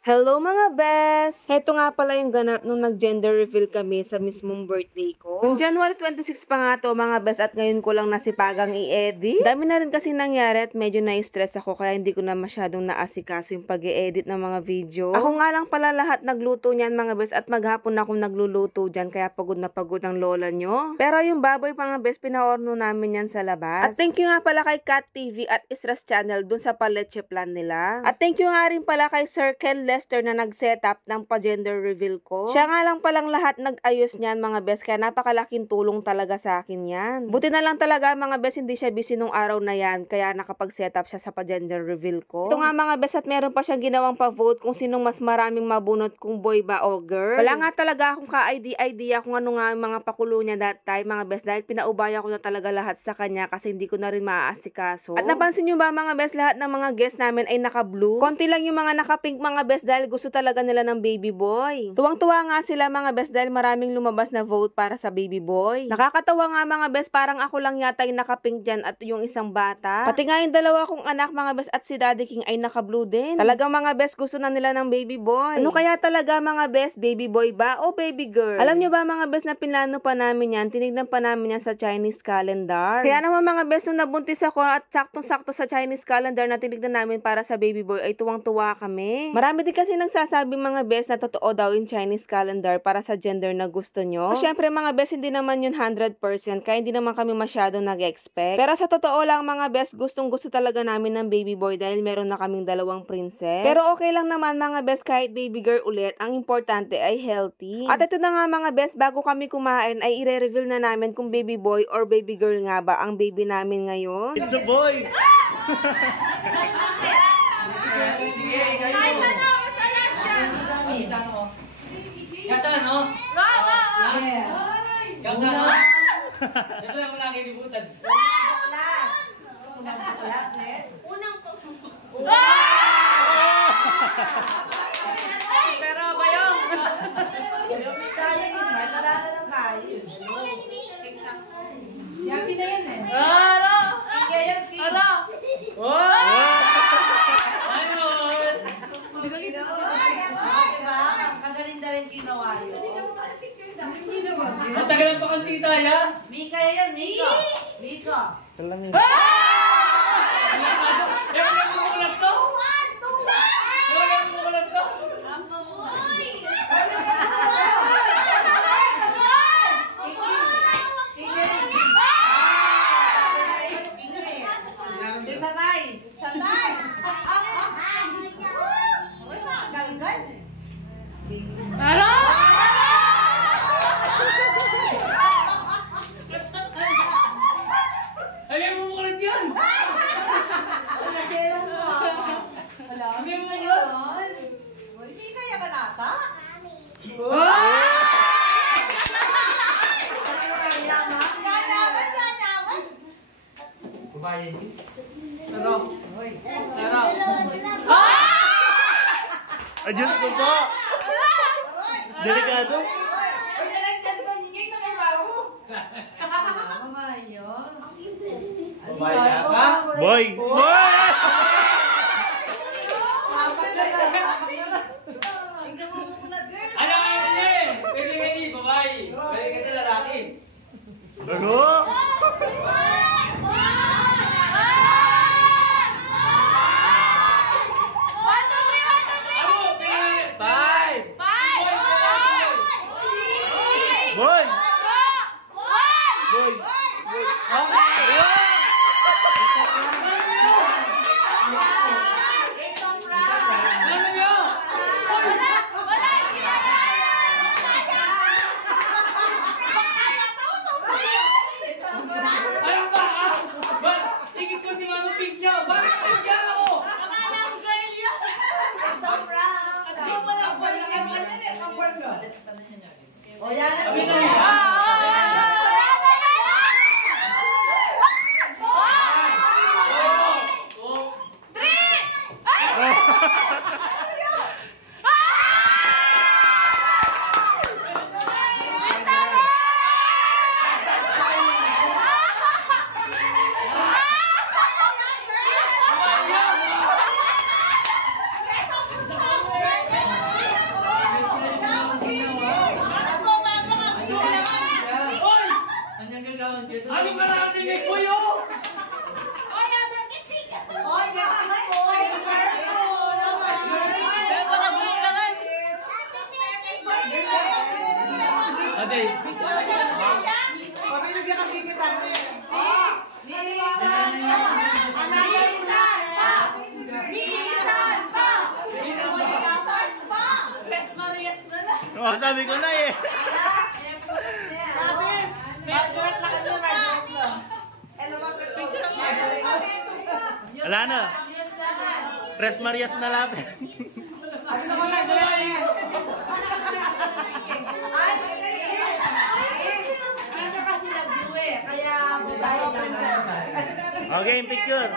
Hello mga best! Heto nga pala yung ganap nung nag-gender reveal kami sa mismong birthday ko. Yung January 26 pa nga to mga best at ngayon ko lang nasipagang i-edit. Dami na rin kasi nangyari at medyo na-stress ako kaya hindi ko na masyadong naasikaso yung pag-i-edit ng mga video. Ako nga lang pala lahat nagluto niyan mga best at maghapon akong nagluluto dyan kaya pagod na pagod ang lola nyo. Pero yung baboy mga best pinaorno namin yan sa labas. At thank you nga pala kay Cat TV at Isra's Channel dun sa paleche plan nila. At thank you nga rin pala kay Sir Ken Lester na nag-setup ng pa-gender reveal ko. Siya nga lang palang lahat nag-ayos niyan mga best kaya napakalaking tulong talaga sa akin yan. Buti na lang talaga mga best hindi siya busy nung araw na yan kaya nakapag-setup siya sa pa-gender reveal ko. Ito nga mga best at meron pa siyang ginawang pa-vote kung sinong mas maraming mabunot kung boy ba o girl. Wala nga talaga akong ka-idea kung ano nga yung mga pakulo niya that time mga best dahil pinaubaya ko na talaga lahat sa kanya kasi hindi ko na rin maaasikaso. At napansin nyo ba mga best lahat ng mga guest namin ay naka-blue? Konti lang yung mga naka-pink mga best dahil gusto talaga nila ng baby boy. Tuwang-tuwa nga sila mga best dahil maraming lumabas na vote para sa baby boy. Nakakatawa nga mga best parang ako lang yata yung naka-pink dyan at yung isang bata. Pati nga yung dalawa kong anak mga best at si Daddy King ay naka-blue din. Talagang mga best gusto na nila ng baby boy. Ano kaya talaga mga best, baby boy ba o baby girl? Alam nyo ba mga best na pinlano pa namin yan, tinignan pa namin yan sa Chinese calendar. Kaya naman mga best nung nabuntis ako at saktong-sakto sa Chinese calendar na tinignan namin para sa baby boy ay tuwang-tuwa kami. Marami din kasi nagsasabi mga best na totoo daw yung Chinese calendar para sa gender na gusto nyo. Syempre mga best hindi naman yun 100% kaya hindi naman kami masyadong nag-expect. Pero sa totoo lang mga best gustong gusto talaga namin ng baby boy dahil meron na kaming dalawang princess. Pero okay lang naman mga best kahit baby girl ulit, ang importante ay healthy. At ito na nga mga best, bago kami kumain ay i-reveal na namin kung baby boy or baby girl nga ba ang baby namin ngayon. It's a boy! Kasano? No? Kasano? Ito yung unang kinibutan. Pero bayong! Yapi na yan eh. Ano? Ano? Kagaling na rin ginawa yun. Matagalan pa kang tita, ya? Mika yan, Mika. Mika. Ewan yung kumukulat to? Ewan yung kumukulat to? Sanay. Sanay. Galgal. Ano? Ay, yung kumukulat yan! Hindi mo kumukulat? Hindi kaya ka nata? Babae. Pero. Pero. Adjust ko po! Delikado? Babae ka? Boy! Boy! Ano nga niya eh? Pwede, babae. Pwede ka na lalaki. Bago! Ano? Five! Boy! Boy! Ano yun? Ano ba? Tingin ko si Manong Pink niya. Bakit pinagyan ako? O yan ang Sabi na niya. Ano ka natin may kuyo? Ate. Oh, sabi ko na eh. Wala na. Tres Marias na lapit. Okay, picture.